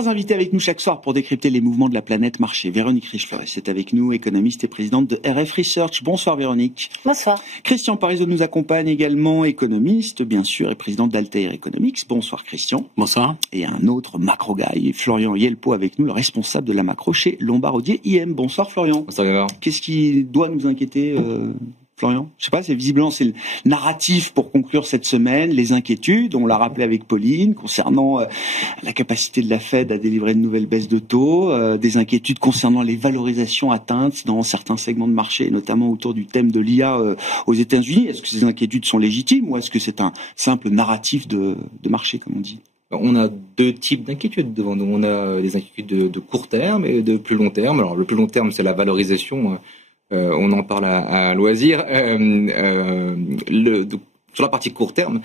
Trois invités avec nous chaque soir pour décrypter les mouvements de la planète marché. Véronique Riche-Fleuret est avec nous, économiste et présidente de RF Research. Bonsoir Véronique. Bonsoir. Christian Parizeau nous accompagne également, économiste bien sûr et président d'Altair Economics. Bonsoir Christian. Bonsoir. Et un autre macro guy, Florian Yelpo avec nous, le responsable de la macro chez Lombard Odier IM. Bonsoir Florian. Bonsoir Gavard. Qu'est-ce qui doit nous inquiéter Florian? Je sais pas, c'est le narratif pour conclure cette semaine, les inquiétudes, on l'a rappelé avec Pauline, concernant la capacité de la Fed à délivrer de nouvelles baisses de taux, des inquiétudes concernant les valorisations atteintes dans certains segments de marché, notamment autour du thème de l'IA aux États-Unis. Est-ce que ces inquiétudes sont légitimes ou est-ce que c'est un simple narratif de marché, comme on dit? On a deux types d'inquiétudes devant nous. On a des inquiétudes de court terme et de plus long terme. Alors le plus long terme, c'est la valorisation. On en parle à loisir. Sur la partie court terme,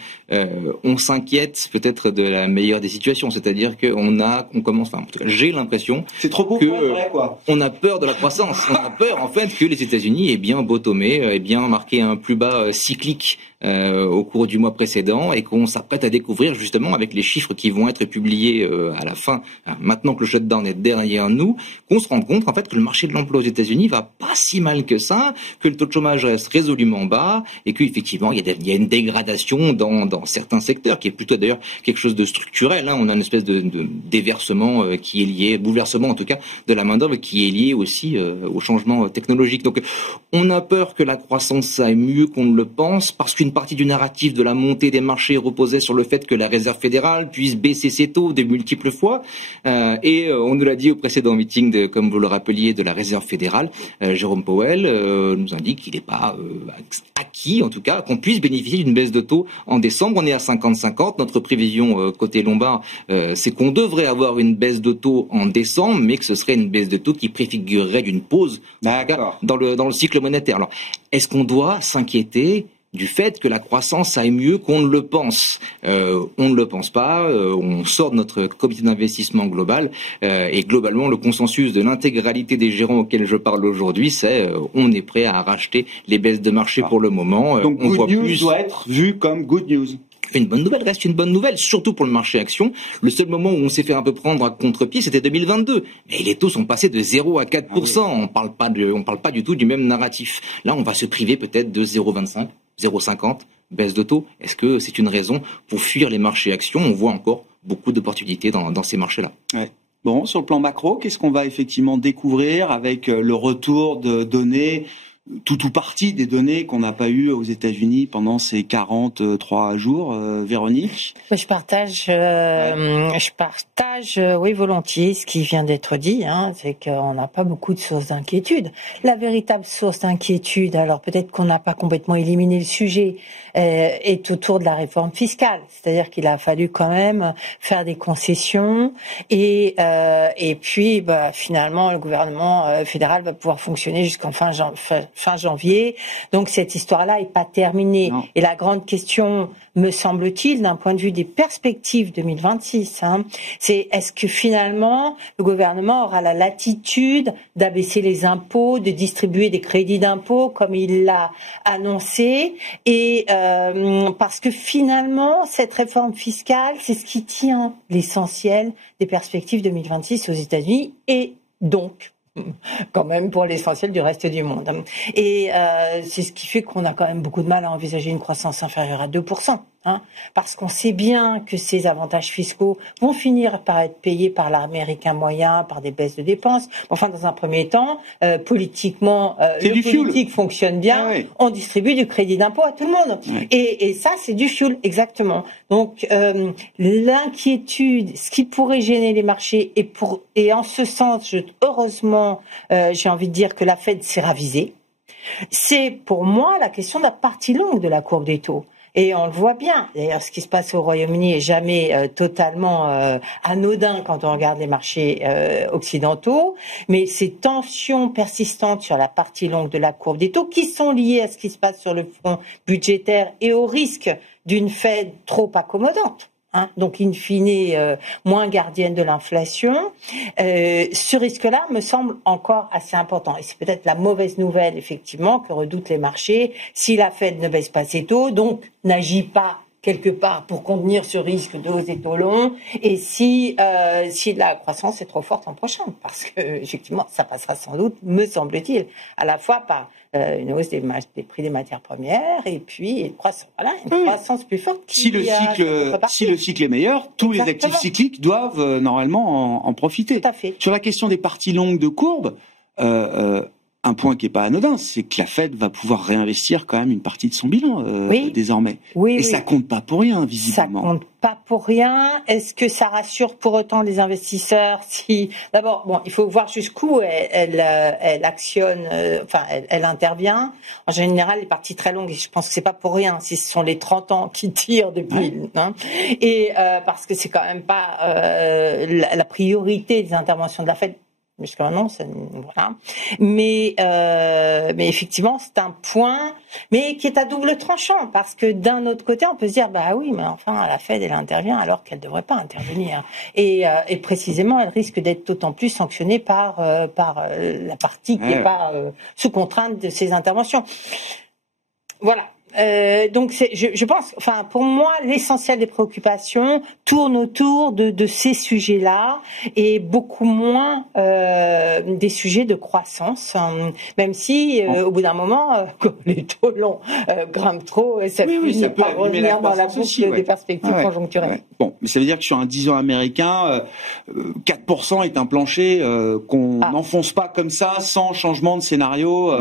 on s'inquiète peut-être de la meilleure des situations, c'est-à-dire on commence, en tout cas, j'ai l'impression c'est trop beau, vrai, quoi. On a peur de la croissance. On a peur en fait que les États-Unis aient bien bottomé, aient bien marqué un plus bas cyclique au cours du mois précédent et qu'on s'apprête à découvrir justement avec les chiffres qui vont être publiés à la fin, maintenant que le shutdown est derrière nous, qu'on se rende compte en fait que le marché de l'emploi aux États-Unis va pas si mal que ça, que le taux de chômage reste résolument bas et qu'effectivement il y a une dégradation dans certains secteurs qui est plutôt d'ailleurs quelque chose de structurel. On a une espèce de déversement qui est lié, bouleversement en tout cas de la main-d'œuvre qui est lié aussi au changement technologique. Donc on a peur que la croissance aille mieux qu'on ne le pense parce qu'une partie du narratif de la montée des marchés reposait sur le fait que la Réserve fédérale puisse baisser ses taux de multiples fois. Et on nous l'a dit au précédent meeting, comme vous le rappeliez, de la Réserve fédérale. Jérôme Powell nous indique qu'il n'est pas acquis, en tout cas, qu'on puisse bénéficier d'une baisse de taux en décembre. On est à 50-50. Notre prévision côté Lombard, c'est qu'on devrait avoir une baisse de taux en décembre, mais que ce serait une baisse de taux qui préfigurerait d'une pause dans le cycle monétaire. Alors, est-ce qu'on doit s'inquiéter du fait que la croissance aille mieux qu'on ne le pense? On ne le pense pas, on sort de notre comité d'investissement global et globalement le consensus de l'intégralité des gérants auxquels je parle aujourd'hui, c'est on est prêt à racheter les baisses de marché pour le moment. Donc good news doit être vu comme good news. Une bonne nouvelle reste une bonne nouvelle, surtout pour le marché action. Le seul moment où on s'est fait un peu prendre à contre-pied, c'était 2022. Mais les taux sont passés de 0 à 4%. On parle pas du tout du même narratif. Là, on va se priver peut-être de 0,25, 0,50, baisse de taux. Est-ce que c'est une raison pour fuir les marchés actions? On voit encore beaucoup d'opportunités dans ces marchés-là. Ouais. Bon, sur le plan macro, qu'est-ce qu'on va effectivement découvrir avec le retour de données, tout ou partie des données qu'on n'a pas eues aux États-Unis pendant ces 43 jours, Véronique? Je partage, oui, volontiers ce qui vient d'être dit, c'est qu'on n'a pas beaucoup de sources d'inquiétude. La véritable source d'inquiétude, alors peut-être qu'on n'a pas complètement éliminé le sujet, est autour de la réforme fiscale. C'est-à-dire qu'il a fallu quand même faire des concessions et puis finalement le gouvernement fédéral va pouvoir fonctionner jusqu'en fin janvier. Donc cette histoire-là est pas terminée. Non. Et la grande question, me semble-t-il, d'un point de vue des perspectives 2026, c'est est-ce que finalement le gouvernement aura la latitude d'abaisser les impôts, de distribuer des crédits d'impôt comme il l'a annoncé, et parce que finalement cette réforme fiscale, c'est ce qui tient l'essentiel des perspectives 2026 aux États-Unis et donc quand même pour l'essentiel du reste du monde. Et c'est ce qui fait qu'on a quand même beaucoup de mal à envisager une croissance inférieure à 2%. Parce qu'on sait bien que ces avantages fiscaux vont finir par être payés par l'américain moyen, par des baisses de dépenses. Enfin, dans un premier temps, politiquement, le politique fonctionne bien, on distribue du crédit d'impôt à tout le monde. Ouais. Et ça, c'est du fuel, exactement. Donc, l'inquiétude, ce qui pourrait gêner les marchés, et en ce sens, heureusement, j'ai envie de dire que la Fed s'est ravisée, c'est pour moi la question de la partie longue de la courbe des taux. Et on le voit bien. D'ailleurs, ce qui se passe au Royaume-Uni est jamais totalement anodin quand on regarde les marchés occidentaux. Mais ces tensions persistantes sur la partie longue de la courbe des taux, qui sont liées à ce qui se passe sur le front budgétaire et au risque d'une Fed trop accommodante, donc in fine moins gardienne de l'inflation, ce risque-là me semble encore assez important. Et c'est peut-être la mauvaise nouvelle, effectivement, que redoutent les marchés. Si la Fed ne baisse pas ses taux, donc n'agit pas quelque part pour contenir ce risque de hausse des taux longs, et si la croissance est trop forte l'an prochain, parce que effectivement ça passera sans doute, me semble-t-il, à la fois par une hausse des prix des matières premières et puis une croissance plus forte. Si le cycle est meilleur, tous les actifs cycliques doivent normalement en profiter. Tout à fait. Sur la question des parties longues de courbe, un point qui est pas anodin, c'est que la Fed va pouvoir réinvestir quand même une partie de son bilan désormais. Et ça compte pas pour rien, visiblement. Ça compte pas pour rien. Est-ce que ça rassure pour autant les investisseurs? Si d'abord, il faut voir jusqu'où elle actionne, elle intervient. En général, les parties très longues, je pense que c'est pas pour rien si ce sont les 30 ans qui tirent depuis, et parce que c'est quand même pas la priorité des interventions de la Fed. Jusqu'à maintenant, voilà. Mais effectivement, c'est un point, mais qui est à double tranchant, parce que d'un autre côté, on peut se dire, oui, mais enfin, la Fed, elle intervient alors qu'elle devrait pas intervenir. Et précisément, elle risque d'être d'autant plus sanctionnée par la partie qui n'est pas sous contrainte de ses interventions. Voilà. Donc je pense, pour moi, l'essentiel des préoccupations tourne autour de ces sujets-là et beaucoup moins des sujets de croissance, même si au bout d'un moment, quand les taux longs grimpent trop, ça finit par revenir dans la boucle des perspectives conjoncturelles. Ouais. Bon, mais ça veut dire que sur un 10 ans américain, 4% est un plancher qu'on n'enfonce pas comme ça, sans changement de scénario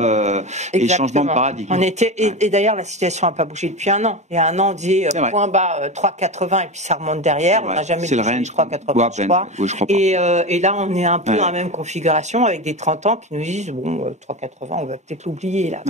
et changement de paradigme. Et d'ailleurs, la situation n'a pas bougé depuis un an. Il y a un an, on dit point bas 3,80 et puis ça remonte derrière. On n'a jamais touché 3,80, je crois. Et là, on est un peu dans la même configuration avec des 30 ans qui nous disent 3,80, on va peut-être l'oublier là.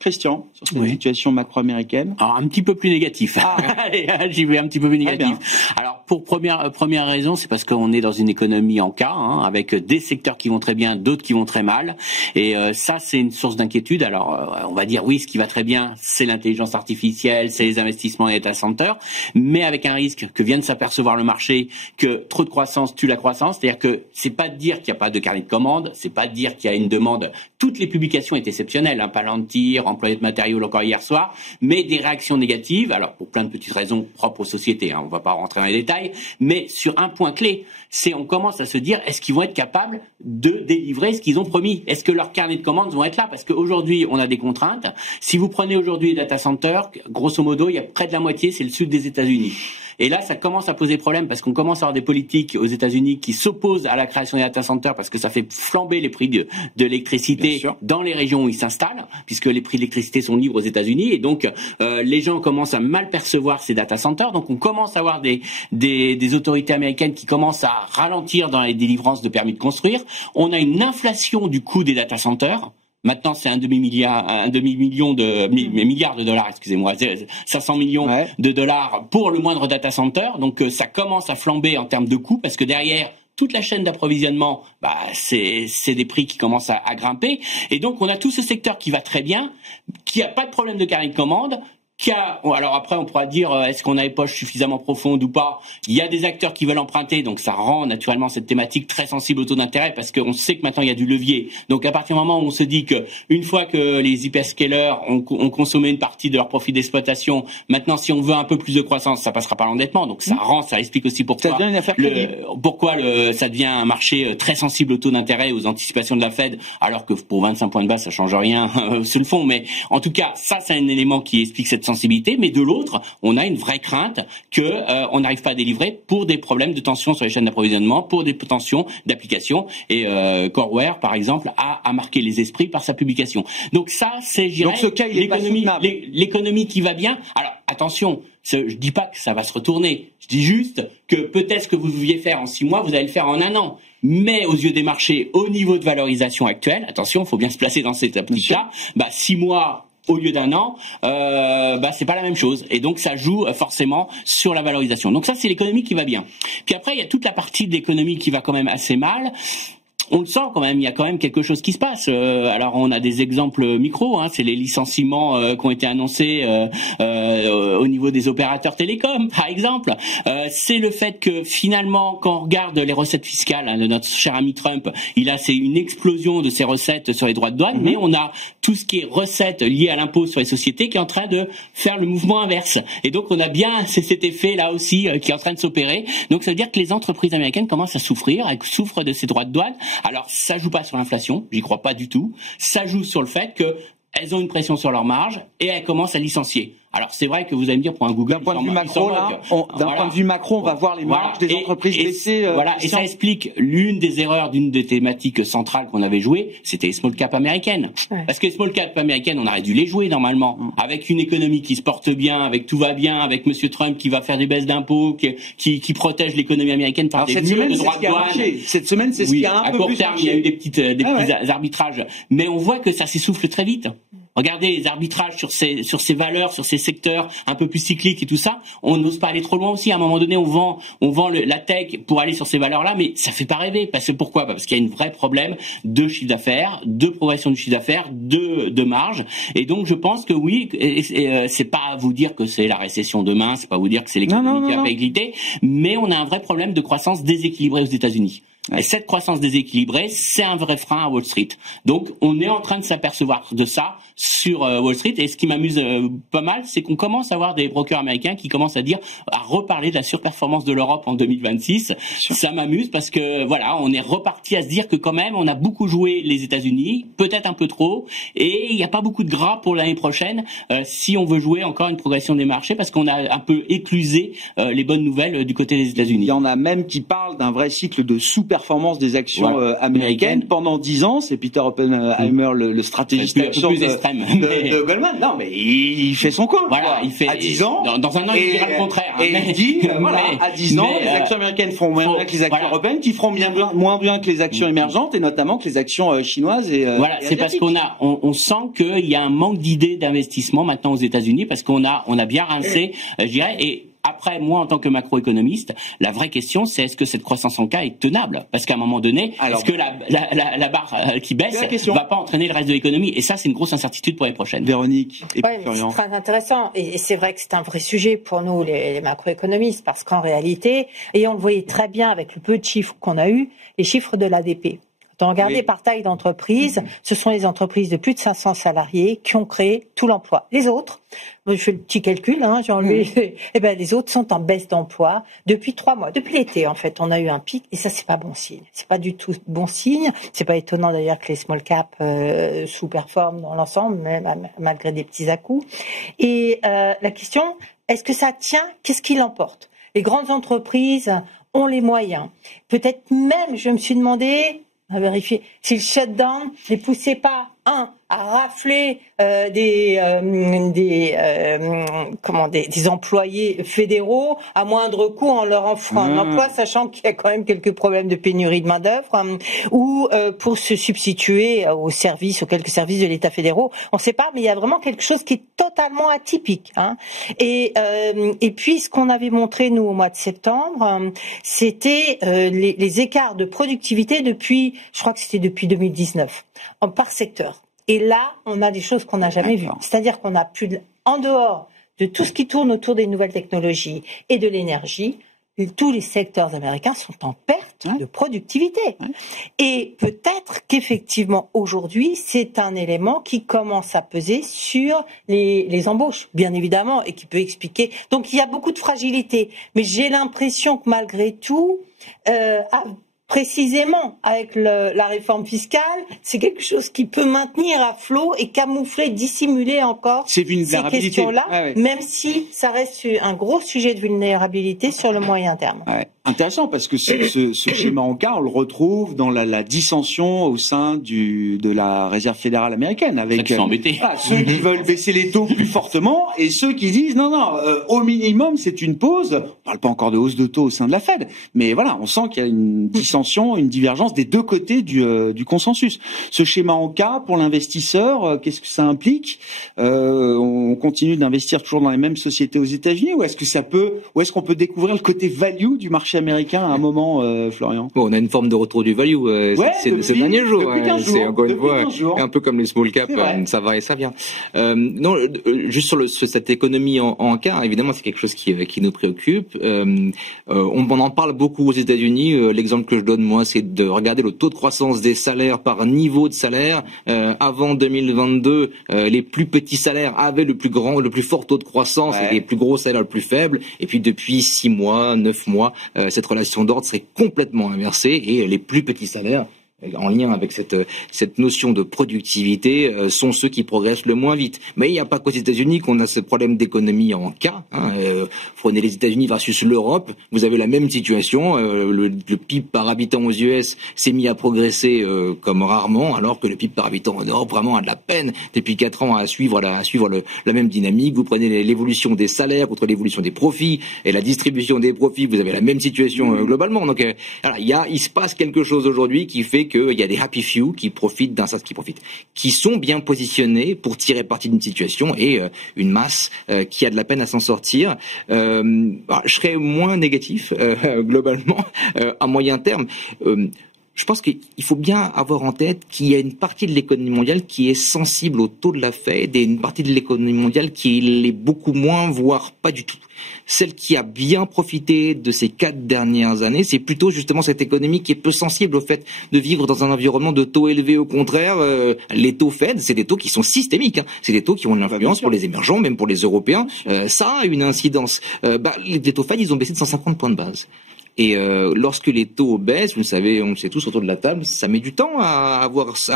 Christian, sur cette situation macro-américaine. Alors un petit peu plus négatif. Allez, j'y vais un petit peu plus négatif. Alors pour première raison, c'est parce qu'on est dans une économie en cas, avec des secteurs qui vont très bien, d'autres qui vont très mal. Et ça, c'est une source d'inquiétude. Alors on va dire oui, ce qui va très bien, c'est l'intelligence artificielle, c'est les investissements et data centers, mais avec un risque que vient de s'apercevoir le marché, que trop de croissance tue la croissance. C'est-à-dire que c'est pas de dire qu'il n'y a pas de carnet de commandes, c'est pas de dire qu'il y a une demande. Toutes les publications étaient exceptionnelles, Palantir, employé de matériaux encore hier soir, mais des réactions négatives, alors pour plein de petites raisons propres aux sociétés, on ne va pas rentrer dans les détails, mais sur un point clé, c'est on commence à se dire, est-ce qu'ils vont être capables de délivrer ce qu'ils ont promis? Est-ce que leurs carnets de commandes vont être là? Parce qu'aujourd'hui, on a des contraintes. Si vous prenez aujourd'hui les data centers, grosso modo, il y a près de la moitié, c'est le sud des États-Unis. Et là, ça commence à poser problème parce qu'on commence à avoir des politiques aux États-Unis qui s'opposent à la création des data centers parce que ça fait flamber les prix de l'électricité dans les régions où ils s'installent, puisque les prix de l'électricité sont libres aux États-Unis. Et donc, les gens commencent à mal percevoir ces data centers. Donc, on commence à avoir des autorités américaines qui commencent à ralentir dans les délivrances de permis de construire. On a une inflation du coût des data centers. Maintenant, c'est un demi-milliard de dollars, excusez-moi, 500 millions de dollars pour le moindre data center. Donc, ça commence à flamber en termes de coûts parce que derrière, toute la chaîne d'approvisionnement, c'est des prix qui commencent à grimper. Et donc, on a tout ce secteur qui va très bien, qui a pas de problème de carnet de commande, alors après on pourra dire est-ce qu'on a les poches suffisamment profondes ou pas. Il y a des acteurs qui veulent emprunter, donc ça rend naturellement cette thématique très sensible au taux d'intérêt parce qu'on sait que maintenant il y a du levier. Donc à partir du moment où on se dit que une fois que les hyperscalers ont consommé une partie de leur profit d'exploitation, maintenant si on veut un peu plus de croissance, ça passera par l'endettement. Donc ça explique aussi pourquoi ça devient un marché très sensible au taux d'intérêt, aux anticipations de la Fed, alors que pour 25 points de base ça change rien sur le fond. Mais en tout cas, ça c'est un élément qui explique cette sensibilité, mais de l'autre, on a une vraie crainte que on n'arrive pas à délivrer pour des problèmes de tension sur les chaînes d'approvisionnement, pour des tensions d'application. Et Coreware, par exemple, a marqué les esprits par sa publication. Donc ça, c'est, je dirais, l'économie qui va bien. Alors attention, je dis pas que ça va se retourner. Je dis juste que peut-être ce que vous deviez faire en 6 mois, vous allez le faire en 1 an. Mais aux yeux des marchés, au niveau de valorisation actuelle, attention, il faut bien se placer dans cette optique-là. 6 mois au lieu d'1 an, c'est pas la même chose. Et donc ça joue forcément sur la valorisation. Donc ça, c'est l'économie qui va bien. Puis après, il y a toute la partie de l'économie qui va quand même assez mal. On le sent quand même, il y a quand même quelque chose qui se passe. Alors on a des exemples micros, c'est les licenciements qui ont été annoncés au niveau des opérateurs télécoms, par exemple. C'est le fait que finalement, quand on regarde les recettes fiscales de notre cher ami Trump, c'est une explosion de ses recettes sur les droits de douane, mais on a tout ce qui est recettes liées à l'impôt sur les sociétés qui est en train de faire le mouvement inverse. Et donc on a bien cet effet là aussi qui est en train de s'opérer. Donc ça veut dire que les entreprises américaines commencent à souffrir, elles souffrent de ces droits de douane. Alors ça joue pas sur l'inflation, j'y crois pas du tout. Ça joue sur le fait que elles ont une pression sur leurs marges et elles commencent à licencier. Alors c'est vrai que vous allez me dire pour un Google, d'un point de vue macro, on va voir les marges des entreprises baisser. Et ça explique l'une des erreurs d'une des thématiques centrales qu'on avait jouées, c'était les small cap américaines. Ouais. Parce que les small cap américaines, on aurait dû les jouer normalement, avec une économie qui se porte bien, avec tout va bien, avec Monsieur Trump qui va faire des baisses d'impôts, qui protège l'économie américaine par des murs de droits de douane. Cette semaine, c'est ce qui a un peu plus marché. À court terme, il y a eu des petits arbitrages, mais on voit que ça s'essouffle très vite. Regardez les arbitrages sur ces valeurs, sur ces secteurs un peu plus cycliques et tout ça. On n'ose pas aller trop loin aussi. À un moment donné, on vend la tech pour aller sur ces valeurs-là, mais ça fait pas rêver. Parce que pourquoi ? Parce qu'il y a un vrai problème de chiffre d'affaires, de progression du chiffre d'affaires, de marge. Et donc, je pense que oui, c'est pas à vous dire que c'est la récession demain, c'est pas à vous dire que c'est l'économie qui va pas écliter, mais on a un vrai problème de croissance déséquilibrée aux États-Unis. Et cette croissance déséquilibrée, c'est un vrai frein à Wall Street. Donc, on est en train de s'apercevoir de ça sur Wall Street. Et ce qui m'amuse pas mal, c'est qu'on commence à avoir des brokers américains qui commencent à reparler de la surperformance de l'Europe en 2026. Ça m'amuse parce que, voilà, on est reparti à se dire que quand même, on a beaucoup joué les États-Unis, peut-être un peu trop, et il n'y a pas beaucoup de gras pour l'année prochaine si on veut jouer encore une progression des marchés parce qu'on a un peu éclusé les bonnes nouvelles du côté des États-Unis. Il y en a même qui parlent d'un vrai cycle de sous-performance des actions américaines pendant 10 ans. C'est Peter Oppenheimer, le stratégiste action de Goldman. Non, mais il fait son coin. Voilà, il fait à 10 ans. Dans un an, il dira le contraire. Et il dit, à 10 ans, les actions américaines feront moins bien que les actions européennes, qui feront moins bien que les actions émergentes, et notamment que les actions chinoises et voilà, c'est parce on sent qu'il y a un manque d'idées d'investissement maintenant aux États-Unis, parce qu'on a bien rincé, je dirais, et après, moi, en tant que macroéconomiste, la vraie question, c'est est-ce que cette croissance en K est tenable ? Parce qu'à un moment donné, est-ce que la barre qui baisse va pas entraîner le reste de l'économie ? Et ça, c'est une grosse incertitude pour les prochaines. Véronique et Florian. C'est très intéressant. Et c'est vrai que c'est un vrai sujet pour nous, les macroéconomistes, parce qu'en réalité, et on le voyait très bien avec le peu de chiffres qu'on a eu, les chiffres de l'ADP. Quand on regardait par taille d'entreprise, ce sont les entreprises de plus de 500 salariés qui ont créé tout l'emploi. Les autres, je fais le petit calcul, j'ai enlevé, les autres sont en baisse d'emploi depuis 3 mois. Depuis l'été, en fait, on a eu un pic, et ça, c'est pas bon signe. C'est pas du tout bon signe. C'est pas étonnant d'ailleurs que les small caps sous-performent dans l'ensemble, même malgré des petits à-coups. Et la question, est-ce que ça tient ? Qu'est-ce qui l'emporte ? Les grandes entreprises ont les moyens. Peut-être même, je me suis demandé, à vérifier si le shutdown ne poussait pas à rafler des employés fédéraux à moindre coût en leur offrant un emploi, sachant qu'il y a quand même quelques problèmes de pénurie de main d'œuvre, ou pour se substituer aux quelques services de l'État fédéraux. On ne sait pas, mais il y a vraiment quelque chose qui est totalement atypique. Et puis ce qu'on avait montré nous au mois de septembre, c'était les écarts de productivité depuis, je crois que c'était depuis 2019, par secteur. Et là, on a des choses qu'on n'a jamais vues. C'est-à-dire qu'on a en dehors de tout ce qui tourne autour des nouvelles technologies et de l'énergie, tous les secteurs américains sont en perte de productivité. Et peut-être qu'effectivement, aujourd'hui, c'est un élément qui commence à peser sur les embauches, bien évidemment, et qui peut expliquer. Donc, il y a beaucoup de fragilité. Mais j'ai l'impression que malgré tout, précisément avec la réforme fiscale, c'est quelque chose qui peut maintenir à flot et camoufler, dissimuler encore ces questions-là, même si ça reste un gros sujet de vulnérabilité sur le moyen terme. Intéressant, parce que ce schéma en K, on le retrouve dans la dissension au sein de la Réserve fédérale américaine, avec ceux qui veulent baisser les taux plus fortement et ceux qui disent non, au minimum c'est une pause. On parle pas encore de hausse de taux au sein de la Fed, mais voilà, on sent qu'il y a une dissension, une divergence des deux côtés du consensus. Ce schéma en K pour l'investisseur, qu'est-ce que ça implique ? On continue d'investir toujours dans les mêmes sociétés aux États-Unis, ou est-ce qu'on peut découvrir le côté value du marché marché américain à un moment, Florian? Bon, on a une forme de retour du value ces derniers jours. C'est encore une fois un peu comme les small cap, ça va et ça vient. Non, juste sur cette économie en cas, évidemment, c'est quelque chose qui nous préoccupe. On en parle beaucoup aux États-Unis. L'exemple que je donne moi, c'est de regarder le taux de croissance des salaires par niveau de salaire. Avant 2022, les plus petits salaires avaient le plus fort taux de croissance et les plus gros salaires le plus faible. Et puis depuis 6 mois, 9 mois, cette relation d'ordre serait complètement inversée et les plus petits salaires, en lien avec cette notion de productivité, sont ceux qui progressent le moins vite. Mais il n'y a pas qu'aux États-Unis qu'on a ce problème d'économie en cas. Prenez les États-Unis versus l'Europe, vous avez la même situation. Le PIB par habitant aux US s'est mis à progresser comme rarement, alors que le PIB par habitant en Europe vraiment a de la peine depuis 4 ans à suivre la même dynamique. Vous prenez l'évolution des salaires contre l'évolution des profits et la distribution des profits, vous avez la même situation globalement. Donc il se passe quelque chose aujourd'hui qui fait qu'il y a des happy few qui profitent qui sont bien positionnés pour tirer parti d'une situation et une masse qui a de la peine à s'en sortir. Je serais moins négatif globalement à moyen terme. Je pense qu'il faut bien avoir en tête qu'il y a une partie de l'économie mondiale qui est sensible au taux de la Fed et une partie de l'économie mondiale qui l'est beaucoup moins, voire pas du tout. Celle qui a bien profité de ces 4 dernières années, c'est plutôt justement cette économie qui est peu sensible au fait de vivre dans un environnement de taux élevés. Au contraire, les taux Fed, c'est des taux qui sont systémiques. C'est des taux qui ont une influence pour les émergents, même pour les Européens. Ça a une incidence. Les taux Fed, ils ont baissé de 150 points de base. Et lorsque les taux baissent, vous le savez, on le sait tous autour de la table, ça met du temps à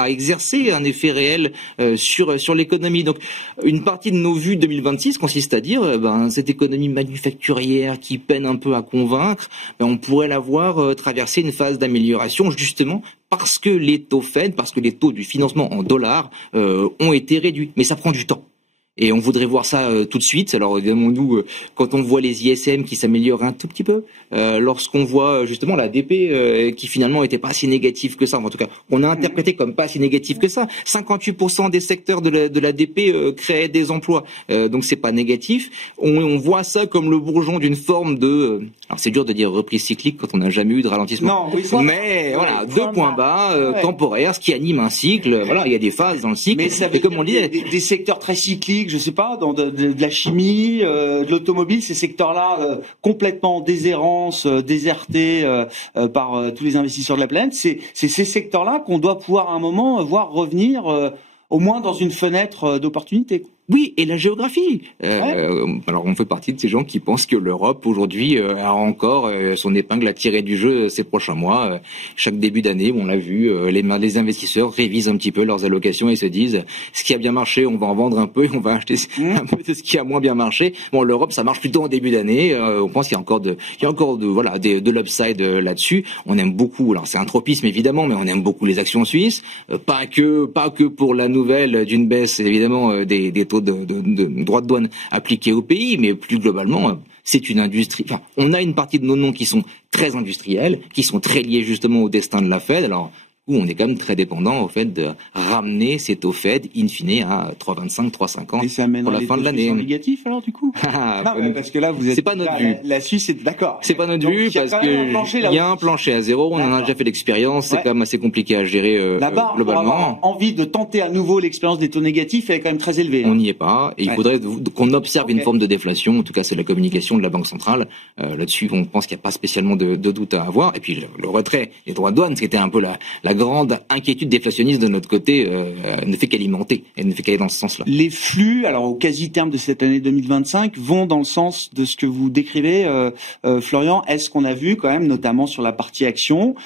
exercer un effet réel sur l'économie. Donc, une partie de nos vues 2026 consiste à dire, cette économie manufacturière qui peine un peu à convaincre, on pourrait la voir traverser une phase d'amélioration justement parce que les taux Fed, parce que les taux du financement en dollars ont été réduits. Mais ça prend du temps. Et on voudrait voir ça tout de suite. Alors évidemment, nous, quand on voit les ISM qui s'améliorent un tout petit peu, lorsqu'on voit justement la DP qui finalement était pas si négative que ça, en tout cas, on a interprété comme pas si négative que ça. 58% des secteurs de la DP créaient des emplois, donc c'est pas négatif. On voit ça comme le bourgeon d'une forme de, alors c'est dur de dire reprise cyclique quand on n'a jamais eu de ralentissement. Non, mais voilà, 2 points bas temporaires, ce qui anime un cycle. Voilà, il y a des phases dans le cycle. Mais ça et comme on le disait, des secteurs très cycliques. Je sais pas, dans de la chimie, de l'automobile, ces secteurs-là complètement en déshérence, désertés par tous les investisseurs de la planète, c'est ces secteurs-là qu'on doit pouvoir à un moment voir revenir au moins dans une fenêtre d'opportunité. Oui, et la géographie. Alors on fait partie de ces gens qui pensent que l'Europe aujourd'hui a encore son épingle à tirer du jeu ces prochains mois. Chaque début d'année, on l'a vu, les investisseurs révisent un petit peu leurs allocations et se disent ce qui a bien marché, on va en vendre un peu et on va acheter un peu de ce qui a moins bien marché. Bon, l'Europe, ça marche plutôt en début d'année. On pense qu'il y a encore de l'upside là-dessus. On aime beaucoup. Alors c'est un tropisme évidemment, mais on aime beaucoup les actions suisses. Pas que pour la nouvelle d'une baisse évidemment des taux de droits de douane appliqués au pays, mais plus globalement, c'est une industrie. Enfin, on a une partie de nos noms qui sont très industriels, qui sont très liés justement au destin de la Fed. Alors, où on est quand même très dépendant au fait de ramener ces taux Fed in fine à 3,25, 3,50 et ça amène pour la fin de l'année. Négatif alors du coup. Parce que là vous êtes. C'est pas notre vue. La Suisse est d'accord. C'est pas notre vue parce que il y a un plancher à zéro. On en a déjà fait l'expérience. C'est quand même assez compliqué à gérer la barre, globalement. Pour avoir envie de tenter à nouveau l'expérience des taux négatifs, elle est quand même très élevée. On n'y est pas. Et il faudrait qu'on observe une forme de déflation. En tout cas, c'est la communication de la Banque centrale. Là-dessus, on pense qu'il n'y a pas spécialement de doute à avoir. Et puis le retrait des droits de douane, c'était un peu la grande inquiétude déflationniste de notre côté, ne fait qu'alimenter. Elle ne fait qu'aller dans ce sens-là. Les flux, alors au quasi-terme de cette année 2025, vont dans le sens de ce que vous décrivez, Florian. Est-ce qu'on a vu quand même, notamment sur la partie action,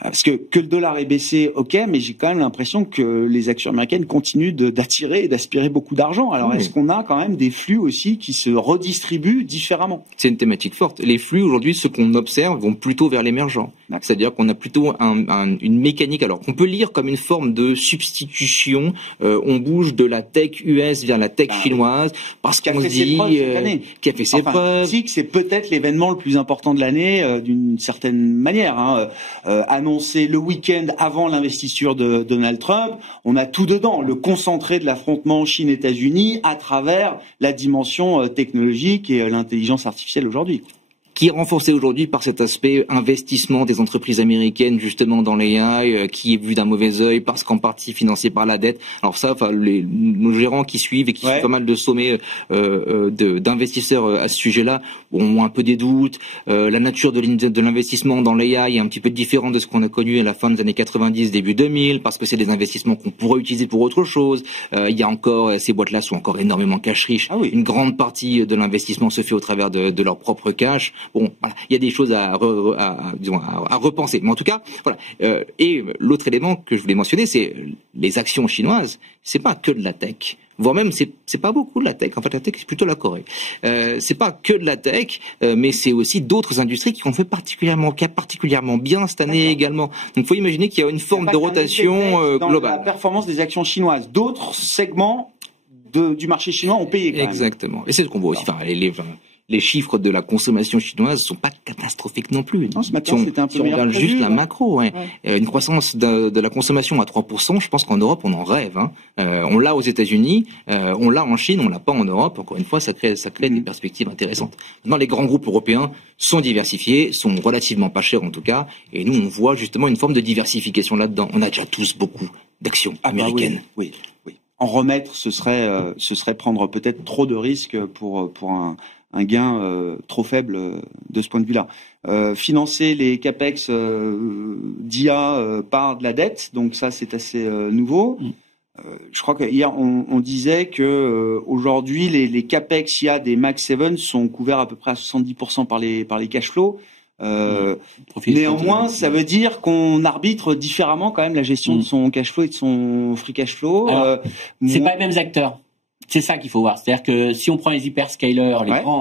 parce que le dollar est baissé, ok, mais j'ai quand même l'impression que les actions américaines continuent d'attirer et d'aspirer beaucoup d'argent. Alors est-ce qu'on a quand même des flux aussi qui se redistribuent différemment? C'est une thématique forte. Les flux aujourd'hui, ce qu'on observe, vont plutôt vers l'émergent. C'est-à-dire qu'on a plutôt une mécanique, alors qu'on peut lire comme une forme de substitution. On bouge de la tech US vers la tech chinoise parce qu'on se dit qui a fait ses preuves. C'est peut-être l'événement le plus important de l'année d'une certaine manière. Annoncé le week-end avant l'investiture de Donald Trump, on a tout dedans, le concentré de l'affrontement Chine-États-Unis à travers la dimension technologique et l'intelligence artificielle aujourd'hui. qui est renforcé aujourd'hui par cet aspect investissement des entreprises américaines justement dans l'AI, qui est vu d'un mauvais œil parce qu'en partie financé par la dette. Alors ça, enfin, nos gérants qui suivent et qui suivent pas mal de sommets d'investisseurs à ce sujet-là ont un peu des doutes. La nature de l'investissement dans l'AI est un petit peu différente de ce qu'on a connu à la fin des années 90, début 2000, parce que c'est des investissements qu'on pourrait utiliser pour autre chose. Il y a encore, ces boîtes-là sont encore énormément cash riches. Ah oui. Une grande partie de l'investissement se fait au travers de leur propre cash. Bon, voilà, il y a des choses à repenser. Mais en tout cas, voilà. Et l'autre élément que je voulais mentionner, c'est les actions chinoises. C'est pas que de la tech. Voire même, c'est pas beaucoup de la tech. En fait, la tech, c'est plutôt la Corée. C'est pas que de la tech, mais c'est aussi d'autres industries qui ont fait particulièrement bien cette année également. Donc, faut imaginer qu'il y a une forme de rotation globale. Dans la performance des actions chinoises, d'autres segments du marché chinois ont payé. Exactement. Et c'est ce qu'on voit aussi. Enfin, les chiffres de la consommation chinoise sont pas catastrophiques non plus. Non, ce matin, c'était un peu si on regarde juste la macro, une croissance de la consommation à 3%, je pense qu'en Europe, on en rêve. On l'a aux États-Unis, on l'a en Chine, on l'a pas en Europe. Encore une fois, ça crée des perspectives intéressantes. Maintenant, les grands groupes européens sont diversifiés, sont relativement pas chers en tout cas, et nous, on voit justement une forme de diversification là-dedans. On a déjà tous beaucoup d'actions américaines. Oui. En remettre, ce serait prendre peut-être trop de risques pour un gain trop faible de ce point de vue-là. Financer les capex d'IA par de la dette, donc ça c'est assez nouveau. Je crois que hier on disait que aujourd'hui les capex IA des Max 7 sont couverts à peu près à 70% par les cash flows. Néanmoins, ça veut dire qu'on arbitre différemment quand même la gestion de son cash flow et de son free cash flow. C'est pas les mêmes acteurs. C'est ça qu'il faut voir. C'est-à-dire que si on prend les hyperscalers,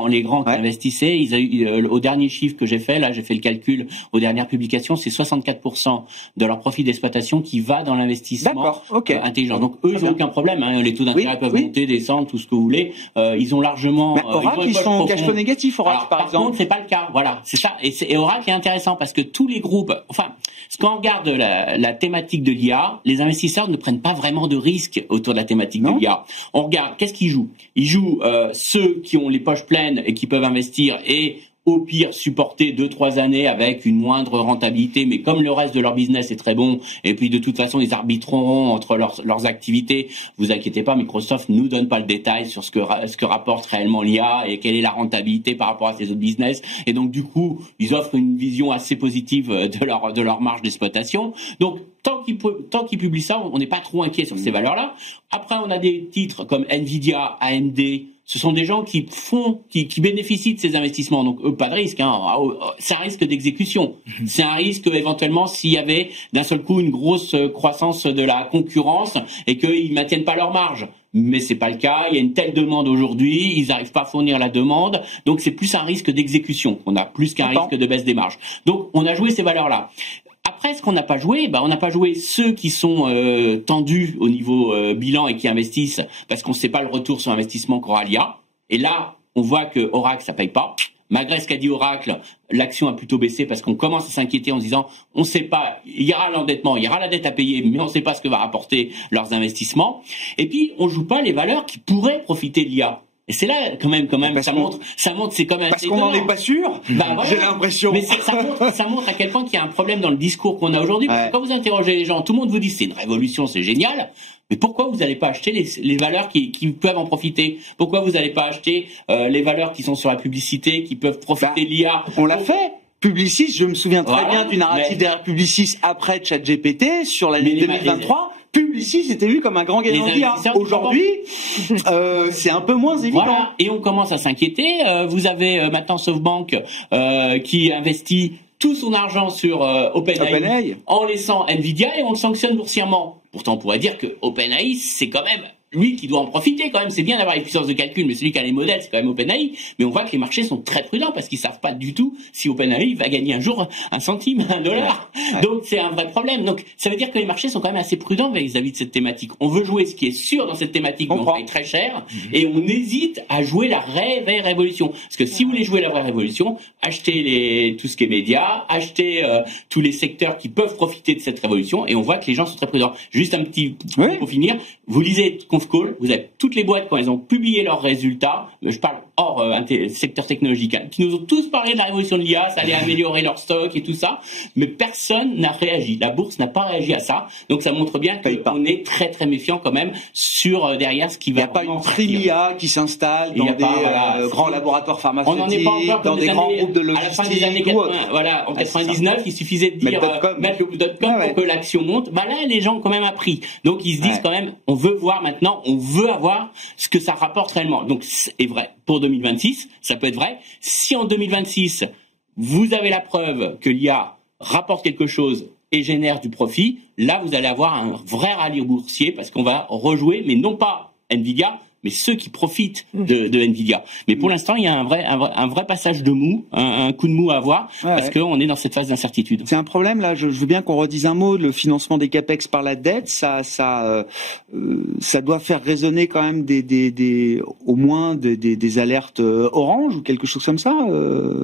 les grands qui investissaient, ils ont eu, au dernier chiffre que j'ai fait, là, j'ai fait le calcul aux dernières publications, c'est 64% de leur profit d'exploitation qui va dans l'investissement intelligent. Donc eux, ils n'ont aucun problème. Les taux d'intérêt peuvent monter, descendre, tout ce que vous voulez. Ils ont largement. Oracle, ils sont en cash flow négatif. Oracle, par exemple. Par contre, c'est pas le cas. Voilà, c'est ça. Et Oracle est intéressant parce que tous les groupes, quand on regarde la thématique de l'IA, les investisseurs ne prennent pas vraiment de risques autour de la thématique de l'IA. On regarde. Qu'est-ce qu'ils jouent? Ils jouent ceux qui ont les poches pleines et qui peuvent investir et au pire supporter 2-3 années avec une moindre rentabilité, mais comme le reste de leur business est très bon, et puis de toute façon ils arbitreront entre leurs activités. Vous inquiétez pas, Microsoft nous donne pas le détail sur ce que rapporte réellement l'IA et quelle est la rentabilité par rapport à ses autres business, et donc du coup ils offrent une vision assez positive de leur marge d'exploitation. Donc tant qu'ils publient ça, on n'est pas trop inquiet sur ces valeurs-là. Après, on a des titres comme Nvidia, AMD. Ce sont des gens qui bénéficient de ces investissements. Donc, pas de risque. C'est un risque d'exécution. C'est un risque éventuellement s'il y avait d'un seul coup une grosse croissance de la concurrence et qu'ils maintiennent pas leur marge. Mais c'est pas le cas. Il y a une telle demande aujourd'hui, ils n'arrivent pas à fournir la demande. Donc, c'est plus un risque d'exécution. On a plus qu'un risque de baisse des marges. Donc, on a joué ces valeurs-là. Après, ce qu'on n'a pas joué, on n'a pas joué ceux qui sont tendus au niveau bilan et qui investissent parce qu'on ne sait pas le retour sur investissement qu'aura l'IA. Et là, on voit que Oracle, ça paye pas. Malgré ce qu'a dit Oracle, l'action a plutôt baissé parce qu'on commence à s'inquiéter en se disant, on ne sait pas, il y aura l'endettement, il y aura la dette à payer, mais on ne sait pas ce que va rapporter leurs investissements. Et puis, on joue pas les valeurs qui pourraient profiter de l'IA. Et c'est là, quand même, ça montre, c'est quand même. Parce qu'on n'en est pas sûr. Voilà. J'ai l'impression. Mais ça montre à quel point qu'il y a un problème dans le discours qu'on a aujourd'hui. Parce que quand vous interrogez les gens, tout le monde vous dit c'est une révolution, c'est génial. Mais pourquoi vous n'allez pas acheter les valeurs qui peuvent en profiter? Pourquoi vous n'allez pas acheter les valeurs qui sont sur la publicité, qui peuvent profiter de l'IA? On l'a fait. Publicis, je me souviens très bien du narratif derrière Publicis après ChatGPT sur l'année 2023. Publicis était vu comme un grand gagnant d'IA. Aujourd'hui, c'est un peu moins évident. Voilà. Et on commence à s'inquiéter. Vous avez maintenant SoftBank qui investit tout son argent sur OpenAI en laissant Nvidia et on le sanctionne boursièrement. Pourtant, on pourrait dire que OpenAI, c'est quand même lui qui doit en profiter quand même. C'est bien d'avoir les puissances de calcul, mais celui qui a les modèles, c'est quand même OpenAI. Mais on voit que les marchés sont très prudents parce qu'ils savent pas du tout si OpenAI va gagner un jour $1, $1. Ouais. Donc c'est un vrai problème. Donc ça veut dire que les marchés sont quand même assez prudents vis-à-vis de cette thématique. On veut jouer ce qui est sûr dans cette thématique, mais on paye très cher, et on hésite à jouer la vraie révolution. Parce que si vous voulez jouer la vraie révolution, achetez tout ce qui est médias, achetez tous les secteurs qui peuvent profiter de cette révolution, et on voit que les gens sont très prudents. Juste un petit pour finir, vous lisez conf call, vous avez toutes les boîtes quand elles ont publié leurs résultats, je parle hors secteur technologique, qui nous ont tous parlé de la révolution de l'IA, ça allait améliorer leur stock et tout ça, mais personne n'a réagi. La bourse n'a pas réagi à ça, donc ça montre bien qu'on est très très méfiant quand même sur derrière ce qui va. Il n'y a pas une prime IA qui s'installe dans des grands laboratoires pharmaceutiques, on n'en est pas encore dans des grands groupes de logistique. À la fin des années 80, voilà, en 99, il suffisait de dire mettre le .com pour que l'action monte. Bah là, les gens ont quand même appris. Donc ils se disent quand même, on veut voir maintenant, on veut avoir ce que ça rapporte réellement. Donc c'est vrai pour 2026, ça peut être vrai. Si en 2026 vous avez la preuve que l'IA rapporte quelque chose et génère du profit, là vous allez avoir un vrai rallye boursier parce qu'on va rejouer, mais non pas Nvidia, mais ceux qui profitent de Nvidia. Mais pour l'instant, il y a un vrai passage de mou, un coup de mou à avoir, parce qu'on est dans cette phase d'incertitude. C'est un problème là. Je veux bien qu'on redise un mot. Le financement des capex par la dette, ça doit faire résonner quand même au moins des alertes orange ou quelque chose comme ça,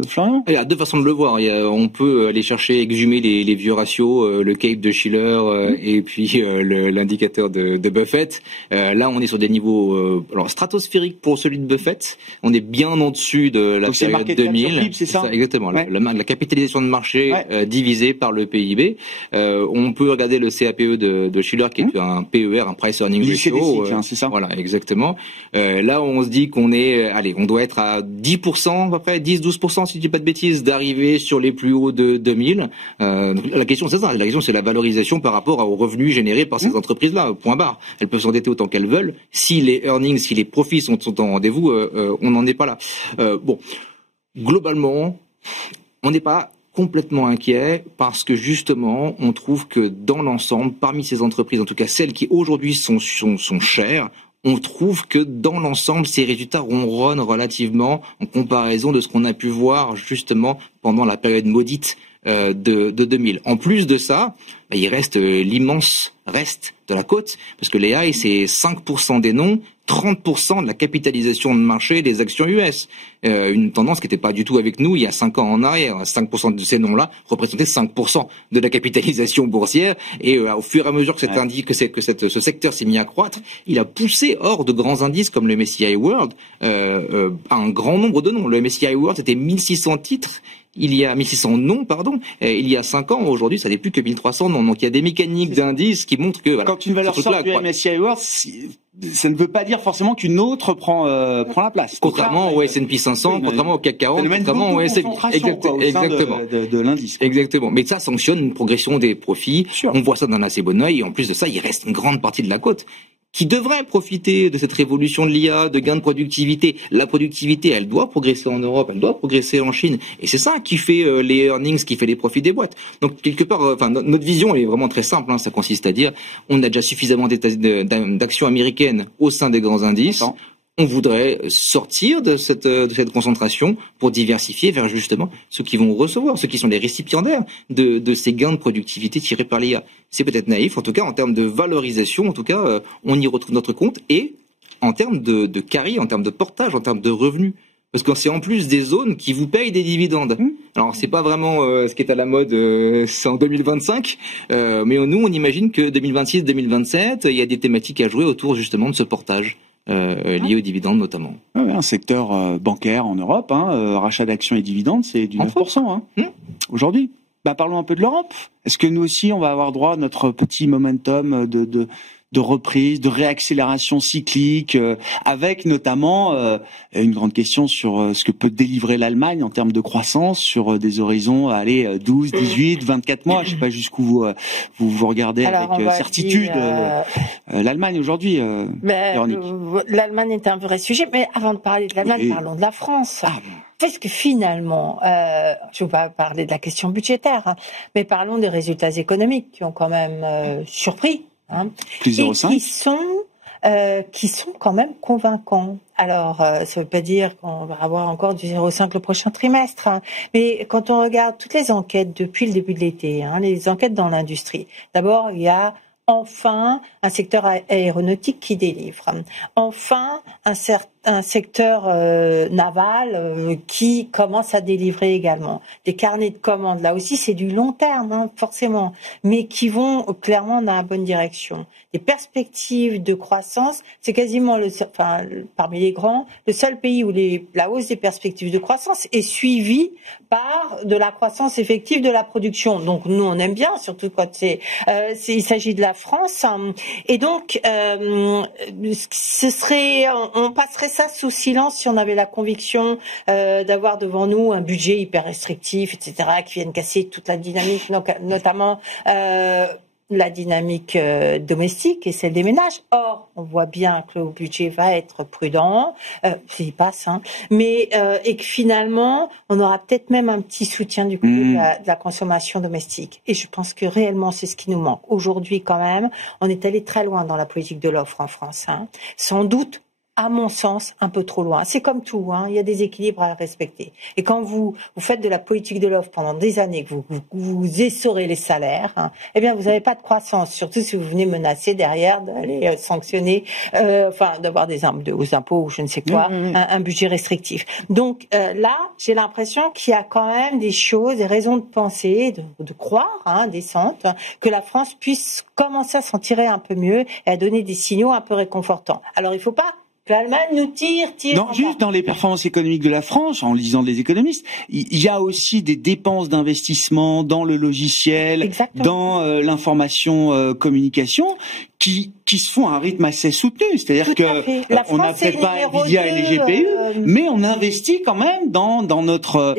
Florian. Il y a deux façons de le voir. On peut aller chercher, exhumer les vieux ratios, le CAPE de Shiller et puis l'indicateur de Buffett. Là, on est sur des niveaux alors stratosphérique pour celui de Buffett, on est bien en dessus de la période 2000. C'est ça, exactement. Ouais. La capitalisation de marché divisée par le PIB. On peut regarder le CAPE de Shiller qui est un PER, un Price Earning Ratio. C'est ça. Voilà, exactement. Là, on se dit qu'on est, on doit être à 10% à peu près, 10-12% si je dis pas de bêtises, d'arriver sur les plus hauts de 2000. Donc, la question c'est ça. La question c'est la valorisation par rapport aux revenus générés par ces entreprises-là. Point barre. Elles peuvent s'endetter autant qu'elles veulent. Si les earnings, si les profits sont en rendez-vous, on n'en est pas là. Bon, globalement, on n'est pas complètement inquiet parce que justement, on trouve que dans l'ensemble, parmi ces entreprises, en tout cas celles qui aujourd'hui sont chères, on trouve que dans l'ensemble, ces résultats ronronnent relativement en comparaison de ce qu'on a pu voir justement pendant la période maudite de 2000. En plus de ça, il reste l'immense reste de la côte, parce que les AI, c'est 5% des noms, 30% de la capitalisation de marché des actions US. Une tendance qui n'était pas du tout avec nous il y a 5 ans en arrière. 5% de ces noms-là représentaient 5% de la capitalisation boursière. Et au fur et à mesure que ce secteur s'est mis à croître, il a poussé hors de grands indices comme le MSCI World un grand nombre de noms. Le MSCI World, c'était 1600 titres. Il y a 1600 noms, pardon. Il y a 5 ans, aujourd'hui, ça n'est plus que 1300 noms. Donc il y a des mécaniques d'indices qui montrent que quand une valeur sort du MSCI World, ça ne veut pas dire forcément qu'une autre prend la place. Contrairement au S&P 500, contrairement au CAC 40, contrairement au S&P. Exactement. De l'indice. Exactement. Mais ça sanctionne une progression des profits. On voit ça d'un assez bon œil. Et en plus de ça, il reste une grande partie de la côte qui devrait profiter de cette révolution de l'IA, de gains de productivité. La productivité, elle doit progresser en Europe, elle doit progresser en Chine. Et c'est ça qui fait les earnings, qui fait les profits des boîtes. Donc, quelque part, notre vision est vraiment très simple. Ça consiste à dire, on a déjà suffisamment d'actions américaines au sein des grands indices. On voudrait sortir de cette concentration pour diversifier vers justement ceux qui vont recevoir, ceux qui sont les récipiendaires de ces gains de productivité tirés par l'IA. C'est peut-être naïf, en tout cas en termes de valorisation, en tout cas on y retrouve notre compte, et en termes de carry, en termes de portage, en termes de revenus. Parce que c'est en plus des zones qui vous payent des dividendes. Alors c'est pas vraiment ce qui est à la mode, c'est en 2025, mais nous on imagine que 2026-2027, il y a des thématiques à jouer autour justement de ce portage. Lié aux dividendes notamment. Un secteur bancaire en Europe, rachat d'actions et dividendes, c'est du 9% aujourd'hui. Parlons un peu de l'Europe. Est-ce que nous aussi, on va avoir droit à notre petit momentum de reprise, de réaccélération cyclique, avec notamment une grande question sur ce que peut délivrer l'Allemagne en termes de croissance sur des horizons 12, 18, 24 mois. Je ne sais pas jusqu'où vous regardez. Alors, avec certitude l'Allemagne aujourd'hui. L'Allemagne est un vrai sujet, mais avant de parler de l'Allemagne, parlons de la France. Parce que finalement, je ne vais pas parler de la question budgétaire, mais parlons des résultats économiques qui ont quand même surpris. Plus 0,5. Qui sont quand même convaincants. Alors, ça ne veut pas dire qu'on va avoir encore du 0,5 le prochain trimestre, mais quand on regarde toutes les enquêtes depuis le début de l'été, les enquêtes dans l'industrie, d'abord, il y a enfin un secteur aéronautique qui délivre. Enfin, un secteur naval qui commence à délivrer également. Des carnets de commandes, là aussi, c'est du long terme, hein, forcément, mais qui vont clairement dans la bonne direction. Des perspectives de croissance, c'est quasiment parmi les grands, le seul pays où la hausse des perspectives de croissance est suivie par de la croissance effective de la production. Donc nous, on aime bien, surtout quand il s'agit de la France. Et donc, on passerait ça sous silence si on avait la conviction d'avoir devant nous un budget hyper restrictif, etc., qui vienne casser toute la dynamique, notamment la dynamique domestique et celle des ménages. Or, on voit bien que le budget va être prudent, s'il passe, hein, mais et que finalement, on aura peut-être même un petit soutien du côté de la consommation domestique. Et je pense que réellement, c'est ce qui nous manque. Aujourd'hui, quand même, on est allé très loin dans la politique de l'offre en France, hein. Sans doute, à mon sens, un peu trop loin. C'est comme tout, hein, il y a des équilibres à respecter. Et quand vous faites de la politique de l'offre pendant des années, que vous essorez les salaires, hein, eh bien, vous n'avez pas de croissance, surtout si vous venez menacer derrière d'aller sanctionner, d'avoir des hauts impôts ou je ne sais quoi, un budget restrictif. Donc là, j'ai l'impression qu'il y a quand même des choses, des raisons de penser, de croire, hein, décentes, que la France puisse commencer à s'en tirer un peu mieux et à donner des signaux un peu réconfortants. Alors, il ne faut pas l'Allemagne nous tire. Non, juste dans les performances économiques de la France, en lisant des économistes, il y a aussi des dépenses d'investissement dans le logiciel, dans l'information communication, qui se font à un rythme assez soutenu. C'est-à-dire que on n'a peut-être pas Nvidia et les GPU, mais on investit quand même dans notre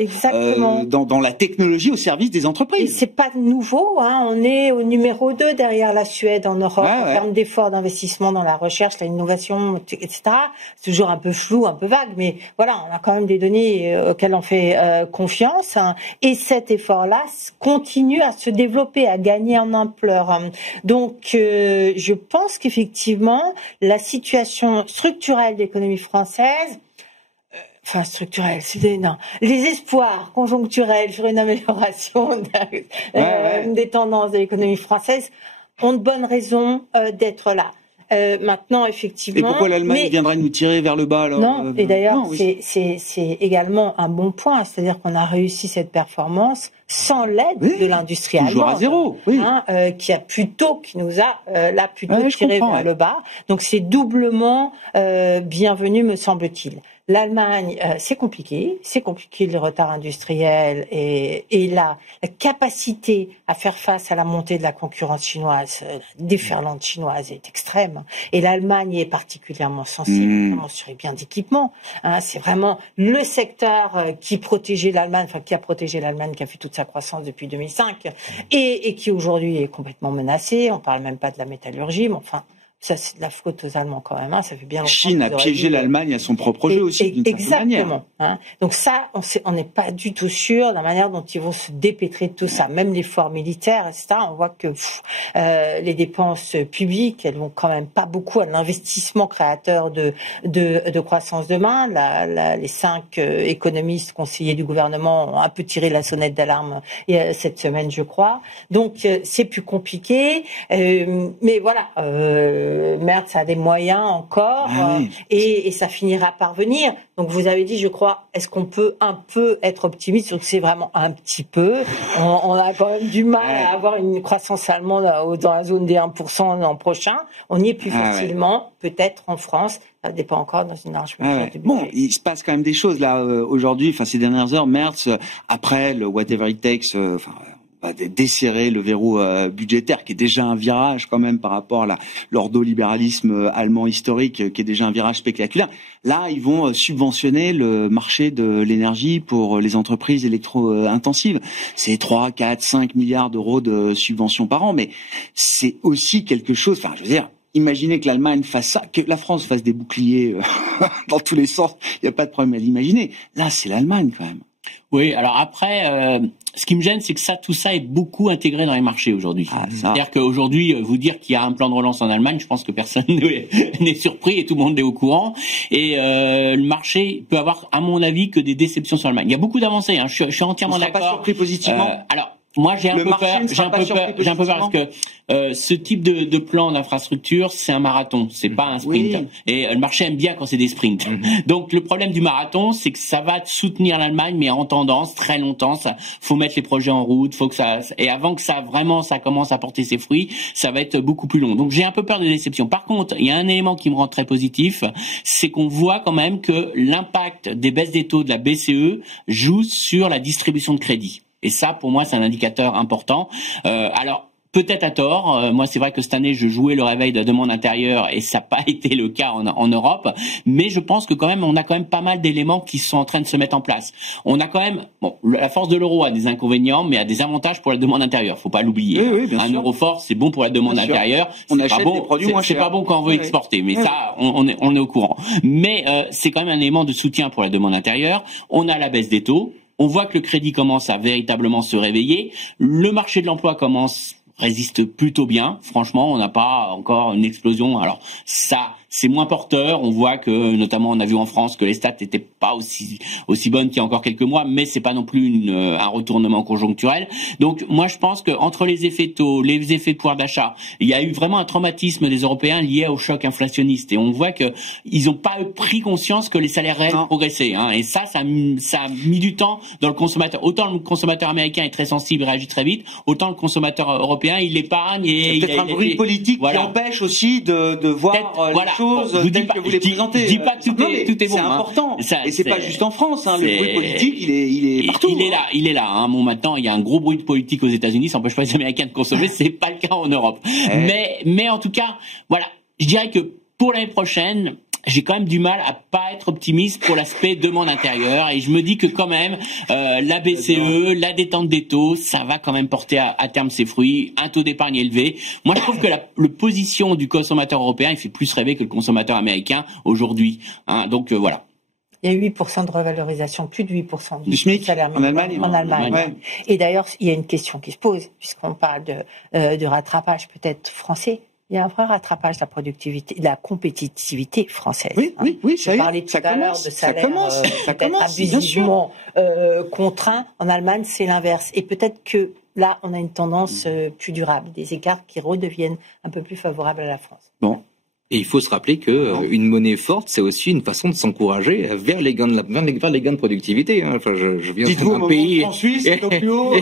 dans la technologie au service des entreprises. Et c'est pas nouveau, hein. On est au numéro 2 derrière la Suède en Europe en termes d'efforts d'investissement dans la recherche, l'innovation, etc. C'est toujours un peu flou, un peu vague, mais voilà, on a quand même des données auxquelles on fait confiance, hein. Et cet effort-là continue à se développer, à gagner en ampleur. Donc, je pense qu'effectivement, la situation structurelle de l'économie française, structurelle, les espoirs conjoncturels sur une amélioration des tendances de l'économie française ont de bonnes raisons d'être là. Maintenant, effectivement. Et pourquoi l'Allemagne viendrait nous tirer vers le bas alors? Non, et d'ailleurs, c'est également un bon point, c'est-à-dire qu'on a réussi cette performance sans l'aide de l'industrie allemande, toujours à zéro, qui nous a plutôt tiré vers le bas. Donc c'est doublement bienvenu, me semble-t-il. L'Allemagne, c'est compliqué le retard industriel et la capacité à faire face à la montée de la concurrence chinoise, la déferlante chinoise est extrême. Et l'Allemagne est particulièrement sensible, notamment sur les biens d'équipement. Hein, c'est vraiment le secteur qui protégeait l'Allemagne, qui a protégé l'Allemagne, qui a fait toute sa croissance depuis 2005 et qui aujourd'hui est complètement menacé. On parle même pas de la métallurgie, mais enfin. Ça, c'est de la faute aux Allemands quand même. Hein. Ça fait bien longtemps. Chine a piégé l'Allemagne à son propre jeu aussi, d'une certaine manière. Exactement. Hein. Donc ça, on n'est pas du tout sûr de la manière dont ils vont se dépêtrer de tout ça. Même l'effort militaire, etc. On voit que les dépenses publiques, elles vont quand même pas beaucoup à l'investissement créateur de croissance demain. Les 5 économistes conseillers du gouvernement ont un peu tiré la sonnette d'alarme cette semaine, je crois. Donc c'est plus compliqué. Mais voilà. Merz a des moyens encore et ça finira par venir. Donc vous avez dit, je crois, est-ce qu'on peut un peu être optimiste? C'est vraiment un petit peu. On a quand même du mal à avoir une croissance allemande dans la zone des 1% l'an prochain. On y est plus facilement, peut-être en France. Ça dépend encore dans une large mesure. Bon, il se passe quand même des choses là aujourd'hui. Ces dernières heures, Merz, après le whatever it takes, va desserrer le verrou budgétaire, qui est déjà un virage quand même par rapport à l'ordolibéralisme allemand historique, qui est déjà un virage spectaculaire. Là, ils vont subventionner le marché de l'énergie pour les entreprises électro-intensives. C'est 3, 4, 5 milliards d'euros de subventions par an, mais c'est aussi quelque chose, je veux dire, imaginez que l'Allemagne fasse ça, que la France fasse des boucliers dans tous les sens, il n'y a pas de problème à l'imaginer. Là, c'est l'Allemagne quand même. Oui, alors après, ce qui me gêne, c'est que tout ça est beaucoup intégré dans les marchés aujourd'hui. C'est-à-dire qu'aujourd'hui, vous dire qu'il y a un plan de relance en Allemagne, je pense que personne n'est surpris et tout le monde est au courant. Et le marché peut avoir, à mon avis, que des déceptions sur l'Allemagne. Il y a beaucoup d'avancées, hein. Je suis entièrement d'accord. Pas surpris positivement. Alors, Moi, j'ai un peu peur parce que ce type de plan d'infrastructure, c'est un marathon, c'est pas un sprint. Oui. Et le marché aime bien quand c'est des sprints. Donc le problème du marathon, c'est que ça va soutenir l'Allemagne, mais en tendance très longtemps. Ça, faut mettre les projets en route, faut que ça, et avant que ça commence à porter ses fruits, ça va être beaucoup plus long. Donc j'ai un peu peur des déceptions. Par contre, il y a un élément qui me rend très positif, c'est qu'on voit quand même que l'impact des baisses des taux de la BCE joue sur la distribution de crédit. Et ça, pour moi, c'est un indicateur important. Alors, peut-être à tort. Moi, c'est vrai que cette année, je jouais le réveil de la demande intérieure et ça n'a pas été le cas en Europe. Mais je pense que quand même, on a quand même pas mal d'éléments qui sont en train de se mettre en place. On a quand même, bon, la force de l'euro a des inconvénients, mais a des avantages pour la demande intérieure. Faut pas l'oublier. Oui, bien sûr. Euro fort, c'est bon pour la demande intérieure. On achète des produits moins chers. C'est pas bon quand on veut exporter, mais ça, on est au courant. Mais c'est quand même un élément de soutien pour la demande intérieure. On a la baisse des taux. On voit que le crédit commence à véritablement se réveiller. Le marché de l'emploi résiste plutôt bien. Franchement, on n'a pas encore une explosion. Alors ça, c'est moins porteur. On voit que, notamment, on a vu en France que les stats n'étaient pas aussi bonnes qu'il y a encore quelques mois, mais c'est pas non plus un retournement conjoncturel. Donc, moi, je pense que entre les effets de taux, les effets de pouvoir d'achat, il y a eu vraiment un traumatisme des Européens lié au choc inflationniste. Et on voit que ils n'ont pas pris conscience que les salaires réels progressaient. Et ça a mis du temps dans le consommateur. Autant le consommateur américain est très sensible, réagit très vite, autant le consommateur européen, il épargne. Et peut-être un bruit politique qui empêche aussi de voir les choses telles que vous les présentez. Je dis pas que tout est bon. C'est important. Et c'est pas juste en France. Le bruit politique, il est partout. Il est là. Bon, maintenant, il y a un gros bruit de politique aux États-Unis. Ça n'empêche pas les Américains de consommer. C'est pas le cas en Europe. Mais en tout cas, voilà. Je dirais que pour l'année prochaine, j'ai quand même du mal à pas être optimiste pour l'aspect demande intérieure et je me dis que quand même la BCE, la détente des taux, ça va quand même porter à terme ses fruits, un taux d'épargne élevé. Moi je trouve que la position du consommateur européen, il fait plus rêver que le consommateur américain aujourd'hui. Donc voilà. Il y a 8% de revalorisation, plus de 8% du SMIC salaire minimum en Allemagne. Ouais. Et d'ailleurs, il y a une question qui se pose, puisqu'on parle de rattrapage peut-être français. Il y a un vrai rattrapage de la productivité, de la compétitivité française. Oui, ça y est, tout à l'heure de salaire peut-être abusivement contraint. En Allemagne, c'est l'inverse. Et peut-être que là, on a une tendance plus durable, des écarts qui redeviennent un peu plus favorables à la France. Bon. Et il faut se rappeler que une monnaie forte, c'est aussi une façon de s'encourager vers les gains de productivité. Enfin, je viens d'un pays en Suisse, c'est au plus haut,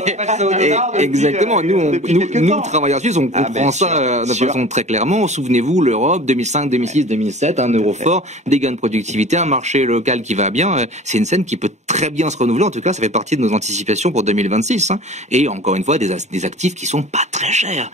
exactement. Nous, travailleurs suisses, on comprend ça de façon très clairement. Souvenez-vous, l'Europe, 2005, 2006, 2007, un euro fort, des gains de productivité, un marché local qui va bien. C'est une scène qui peut très bien se renouveler. En tout cas, ça fait partie de nos anticipations pour 2026. Et encore une fois, des actifs qui sont pas très chers.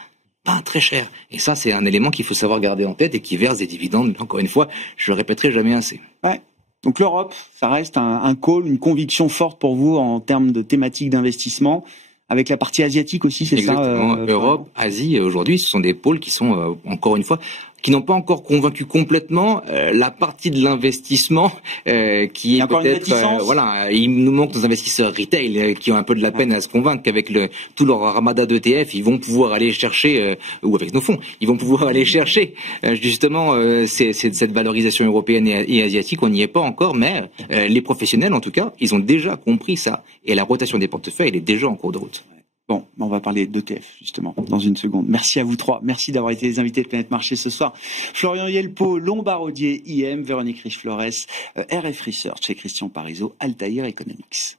Pas très cher. Et ça, c'est un élément qu'il faut savoir garder en tête et qui verse des dividendes. Encore une fois, je le répéterai jamais assez. Ouais. Donc l'Europe, ça reste un call, une conviction forte pour vous en termes de thématiques d'investissement. Avec la partie asiatique aussi, c'est exactement. Ça Europe, Asie, aujourd'hui, ce sont des pôles qui sont, encore une fois, qui n'ont pas encore convaincu complètement la partie de l'investissement qui est peut-être voilà, il nous manque nos investisseurs retail qui ont un peu de la peine à se convaincre qu'avec tout leur armada d'ETF, ils vont pouvoir aller chercher ou avec nos fonds, ils vont pouvoir aller chercher justement cette valorisation européenne et asiatique. On n'y est pas encore, mais les professionnels en tout cas, ils ont déjà compris ça et la rotation des portefeuilles, elle est déjà en cours de route. Bon, on va parler d'ETF, justement, dans une seconde. Merci à vous trois. Merci d'avoir été les invités de Planète Marché ce soir. Florian Yelpo, Lombard-Odier, IM, Véronique Riche-Flores, RF Research et Christian Parizeau, Altair Economics.